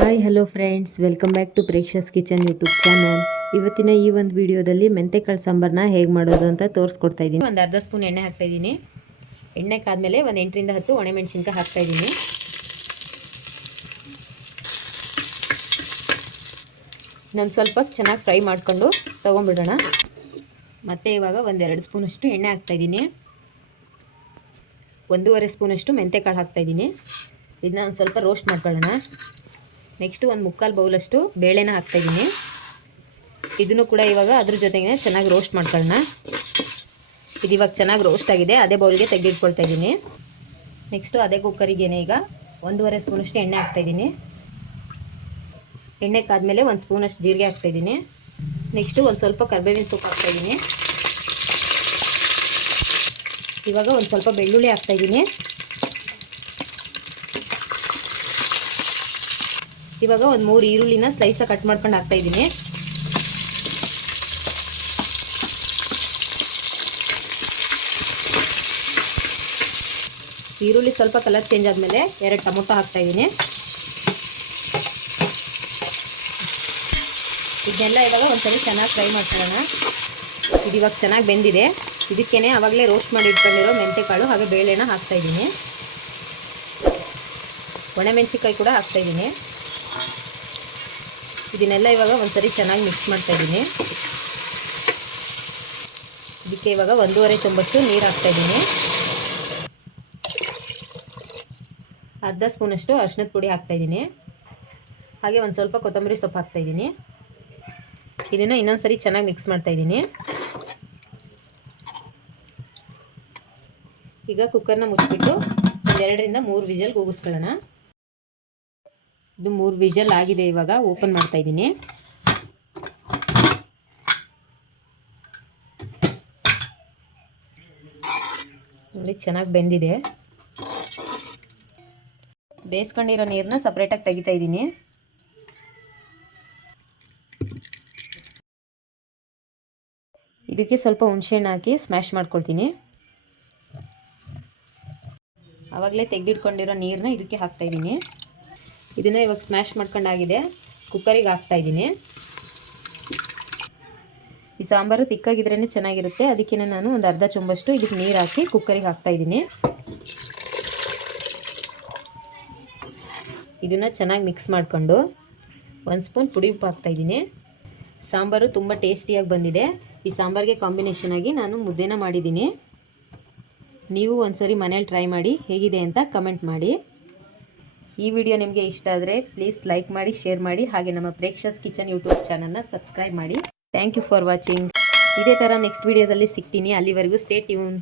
Hi hello friends, welcome back to Preksha's kitchen YouTube channel. ಇವತ್ತಿನ ಈ ಒಂದು ವಿಡಿಯೋದಲ್ಲಿ ಮೆಂತೆಕಾಳು ಸಾಂಬಾರನ್ನ ಹೇಗೆ ಮಾಡೋದು ಅಂತ ತೋರಿಸ್ಕೊಡ್ತಾ ಇದ್ದೀನಿ. ಒಂದು ಅರ್ಧ ಸ್ಪೂನ್ ಎಣ್ಣೆ ಹಾಕ್ತಾ ಇದ್ದೀನಿ. ಎಣ್ಣೆ ಕಾದ್ಮೇಲೆ ಒಂದು 8ರಿಂದ 10 ಒಣಮೆಣಸಿನ್ಕಾಯಿ ಹಾಕ್ತಾ ಇದ್ದೀನಿ. ಇನ್ನೊಂದು ಸ್ವಲ್ಪ ಚೆನ್ನಾಗಿ ಫ್ರೈ ಮಾಡ್ಕೊಂಡು ತೊಗೊಂಡ್ಬಿಡೋಣ. ಮತ್ತು ಇವಾಗ ಒಂದು 2 ಸ್ಪೂನಷ್ಟು ಎಣ್ಣೆ ಹಾಕ್ತಾ ಇದ್ದೀನಿ. 1.5 ಸ್ಪೂನಷ್ಟು ಮೆಂತೆಕಾಳು ಹಾಕ್ತಾ ಇದ್ದೀನಿ. ಇದನ್ನ ಒಂದು ಸ್ವಲ್ಪ ರೋಸ್ಟ್ ಮಾಡ್ಕೊಳ್ಳೋಣ. ನೆಕ್ಸ್ಟು ಒಂದು 3/4 ಬೌಲಷ್ಟು ಬೇಳೆನ ಹಾಕ್ತಾಯಿದ್ದೀನಿ. ಇದನ್ನು ಕೂಡ ಇವಾಗ ಅದ್ರ ಜೊತೆಗೆ ಚೆನ್ನಾಗಿ ರೋಸ್ಟ್ ಮಾಡ್ಕೊಳ್ಳೋಣ. ಇದು ಇವಾಗ ಚೆನ್ನಾಗಿ ರೋಸ್ಟ್ ಆಗಿದೆ, ಅದೇ ಬೌಲ್ಗೆ ತೆಗೆದಿಟ್ಕೊಳ್ತಾ ಇದ್ದೀನಿ. ನೆಕ್ಸ್ಟು ಅದೇ ಕುಕ್ಕರಿಗೇನೆ ಈಗ 1.5 ಸ್ಪೂನಷ್ಟು ಎಣ್ಣೆ ಹಾಕ್ತಾಯಿದ್ದೀನಿ. ಎಣ್ಣೆ ಕಾದ್ಮೇಲೆ 1 ಸ್ಪೂನಷ್ಟು ಜೀರಿಗೆ ಹಾಕ್ತಾಯಿದ್ದೀನಿ. ನೆಕ್ಸ್ಟು ಒಂದು ಸ್ವಲ್ಪ ಕರಿಬೇವಿನ ಸೊಪ್ಪು ಹಾಕ್ತಾಯಿದ್ದೀನಿ. ಇವಾಗ ಒಂದು ಸ್ವಲ್ಪ ಬೆಳ್ಳುಳ್ಳಿ ಹಾಕ್ತಾಯಿದ್ದೀನಿ. ಇವಾಗ ಒಂದು 3 ಈರುಳ್ಳಿನ ಸ್ಲೈಸಾಗಿ ಕಟ್ ಮಾಡ್ಕೊಂಡು ಹಾಕ್ತಾಯಿದ್ದೀನಿ. ಈರುಳ್ಳಿ ಸ್ವಲ್ಪ ಕಲರ್ ಚೇಂಜ್ ಆದಮೇಲೆ 2 ಟೊಮೊಟೊ ಹಾಕ್ತಾಯಿದ್ದೀನಿ. ಇದನ್ನೆಲ್ಲ ಇವಾಗ ಒಂದ್ಸರಿ ಚೆನ್ನಾಗಿ ಫ್ರೈ ಮಾಡ್ಕೊಳ್ಳೋಣ. ಇದು ಇವಾಗ ಚೆನ್ನಾಗಿ ಬೆಂದಿದೆ. ಇದಕ್ಕೇನೆ ಆವಾಗಲೇ ರೋಸ್ಟ್ ಮಾಡಿ ಇಟ್ಕೊಂಡಿರೋ ಮೆಂತೆಕಾಳು ಹಾಗೆ ಬೇಳೆನ ಹಾಕ್ತಾಯಿದ್ದೀನಿ. ಒಣಮೆಣಸಿನ್ಕಾಯಿ ಕೂಡ ಹಾಕ್ತಾಯಿದ್ದೀನಿ. ಇದನ್ನೆಲ್ಲ ಇವಾಗ ಒಂದ್ಸರಿ ಚೆನ್ನಾಗಿ ಮಿಕ್ಸ್ ಮಾಡ್ತಾಯಿದ್ದೀನಿ. ಇದಕ್ಕೆ ಇವಾಗ 1.5 ಚಮಚಷ್ಟು ನೀರು ಹಾಕ್ತಾಯಿದ್ದೀನಿ. ಅರ್ಧ ಸ್ಪೂನಷ್ಟು ಅರಿಶಿಣದ ಪುಡಿ ಹಾಕ್ತಾಯಿದ್ದೀನಿ. ಹಾಗೆ ಒಂದು ಸ್ವಲ್ಪ ಕೊತ್ತಂಬರಿ ಸೊಪ್ಪು ಹಾಕ್ತಾಯಿದ್ದೀನಿ. ಇದನ್ನು ಇನ್ನೊಂದು ಸರಿ ಚೆನ್ನಾಗಿ ಮಿಕ್ಸ್ ಮಾಡ್ತಾಯಿದ್ದೀನಿ. ಈಗ ಕುಕ್ಕರ್ನ ಮುಚ್ಚಿಬಿಟ್ಟು 2ರಿಂದ 3 ವಿಜಲ್ ಕೂಗಿಸ್ಕೊಳ್ಳೋಣ. ಇದು 3 ವಿಜಲ್ ಆಗಿದೆ. ಇವಾಗ ಓಪನ್ ಮಾಡ್ತಾ ಇದ್ದೀನಿ. ನೋಡಿ, ಚೆನ್ನಾಗಿ ಬೆಂದಿದೆ. ಬೇಯಿಸ್ಕೊಂಡಿರೋ ನೀರನ್ನ ಸಪ್ರೇಟಾಗಿ ತೆಗಿತಾ ಇದ್ದೀನಿ. ಇದಕ್ಕೆ ಸ್ವಲ್ಪ ಹುಣಸೆಹಣ್ಣು ಹಾಕಿ ಸ್ಮ್ಯಾಶ್ ಮಾಡ್ಕೊಳ್ತೀನಿ. ಆವಾಗಲೇ ತೆಗೆದಿಟ್ಕೊಂಡಿರೋ ನೀರನ್ನ ಇದಕ್ಕೆ ಹಾಕ್ತಾ ಇದ್ದೀನಿ. ಇದನ್ನು ಇವಾಗ ಸ್ಮ್ಯಾಶ್ ಮಾಡ್ಕೊಂಡಾಗಿದೆ, ಕುಕ್ಕರಿಗೆ ಹಾಕ್ತಾಯಿದ್ದೀನಿ. ಈ ಸಾಂಬಾರು ತಿಕ್ಕಾಗಿದ್ರೇ ಚೆನ್ನಾಗಿರುತ್ತೆ. ಅದಕ್ಕೆ ನಾನು ಒಂದು ಅರ್ಧ ಚಮಚಷ್ಟು ಇದಕ್ಕೆ ನೀರು ಹಾಕಿ ಕುಕ್ಕರಿಗೆ ಹಾಕ್ತಾಯಿದ್ದೀನಿ. ಇದನ್ನು ಚೆನ್ನಾಗಿ ಮಿಕ್ಸ್ ಮಾಡಿಕೊಂಡು 1 ಸ್ಪೂನ್ ಪುಡಿ ಉಪ್ಪು ಹಾಕ್ತಾಯಿದ್ದೀನಿ. ಸಾಂಬಾರು ತುಂಬ ಟೇಸ್ಟಿಯಾಗಿ ಬಂದಿದೆ. ಈ ಸಾಂಬಾರಿಗೆ ಕಾಂಬಿನೇಷನ್ ಆಗಿ ನಾನು ಮುದ್ದೆನ ಮಾಡಿದ್ದೀನಿ. ನೀವು ಒಂದ್ಸರಿ ಮನೇಲಿ ಟ್ರೈ ಮಾಡಿ ಹೇಗಿದೆ ಅಂತ ಕಮೆಂಟ್ ಮಾಡಿ. ಈ ವಿಡಿಯೋ ನಿಮಗೆ ಇಷ್ಟ ಆದರೆ ಪ್ಲೀಸ್ ಲೈಕ್ ಮಾಡಿ, ಶೇರ್ ಮಾಡಿ, ಹಾಗೆ ನಮ್ಮ ಪ್ರೇಕ್ಷಾಸ್ ಕಿಚನ್ ಯೂಟ್ಯೂಬ್ ಚಾನಲ್ನ ಸಬ್ಸ್ಕ್ರೈಬ್ ಮಾಡಿ. Thank you for watching. ಇದೇ ಥರ ನೆಕ್ಸ್ಟ್ ವಿಡಿಯೋದಲ್ಲಿ ಸಿಗ್ತೀನಿ. ಅಲ್ಲಿವರೆಗೂ ಸ್ಟೇ ಟ್ಯೂನ್.